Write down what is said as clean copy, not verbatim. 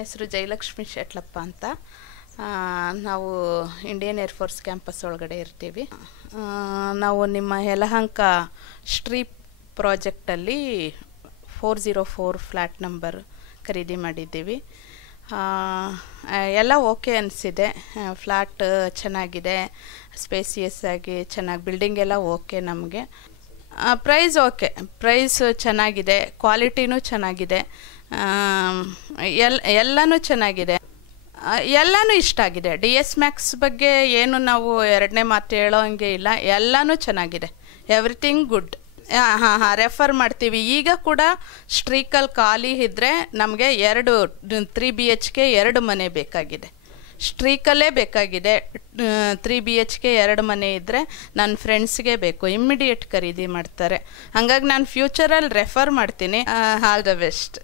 ಹೆಸರು ಜಯಲಕ್ಷ್ಮಿ ಶೆಟ್ಲಪ್ಪ ಅಂತ. ನಾವು ಇಂಡಿಯನ್ ಏರ್ಫೋರ್ಸ್ ಕ್ಯಾಂಪಸ್ ಒಳಗಡೆ ಇರ್ತೀವಿ. ನಾವು ನಿಮ್ಮ ಯಲಹಂಕ ಸ್ಟ್ರೀಟ್ ಪ್ರಾಜೆಕ್ಟಲ್ಲಿ 404 ಫ್ಲ್ಯಾಟ್ ನಂಬರ್ ಖರೀದಿ ಮಾಡಿದ್ದೀವಿ. ಎಲ್ಲ ಓಕೆ ಅನಿಸಿದೆ. ಫ್ಲ್ಯಾಟ್ ಚೆನ್ನಾಗಿದೆ, ಸ್ಪೇಸಿಯಸ್ ಆಗಿ ಚೆನ್ನಾಗಿ, ಬಿಲ್ಡಿಂಗ್ ಎಲ್ಲ ಓಕೆ ನಮಗೆ. ಪ್ರೈಸ್ ಓಕೆ, ಪ್ರೈಸ್ ಚೆನ್ನಾಗಿದೆ, ಕ್ವಾಲಿಟಿನೂ ಚೆನ್ನಾಗಿದೆ, ಎಲ್ಲನೂ ಚೆನ್ನಾಗಿದೆ, ಎಲ್ಲನೂ ಇಷ್ಟ ಆಗಿದೆ. DS Max ಬಗ್ಗೆ ಏನು ನಾವು ಎರಡನೇ ಮಾತು ಹೇಳೋ ಹಂಗೆ ಇಲ್ಲ, ಎಲ್ಲನೂ ಚೆನ್ನಾಗಿದೆ, ಎವ್ರಿಥಿಂಗ್ ಗುಡ್. ಹಾಂ ರೆಫರ್ ಮಾಡ್ತೀವಿ. ಈಗ ಕೂಡ ಸ್ಟ್ರೀಕಲ್ಲಿ ಖಾಲಿ ಇದ್ದರೆ ನಮಗೆ 3 BHK 2 ಮನೆ ಬೇಕಾಗಿದೆ, ಸ್ಟ್ರೀಕಲ್ಲೇ ಬೇಕಾಗಿದೆ. 3 BHK 2 ಮನೆ ಇದ್ದರೆ ನನ್ನ ಫ್ರೆಂಡ್ಸ್ಗೆ ಬೇಕು, ಇಮ್ಮಿಡಿಯೇಟ್ ಖರೀದಿ ಮಾಡ್ತಾರೆ. ಹಾಗಾಗಿ ನಾನು ಫ್ಯೂಚರಲ್ಲಿ ರೆಫರ್ ಮಾಡ್ತೀನಿ. All the best.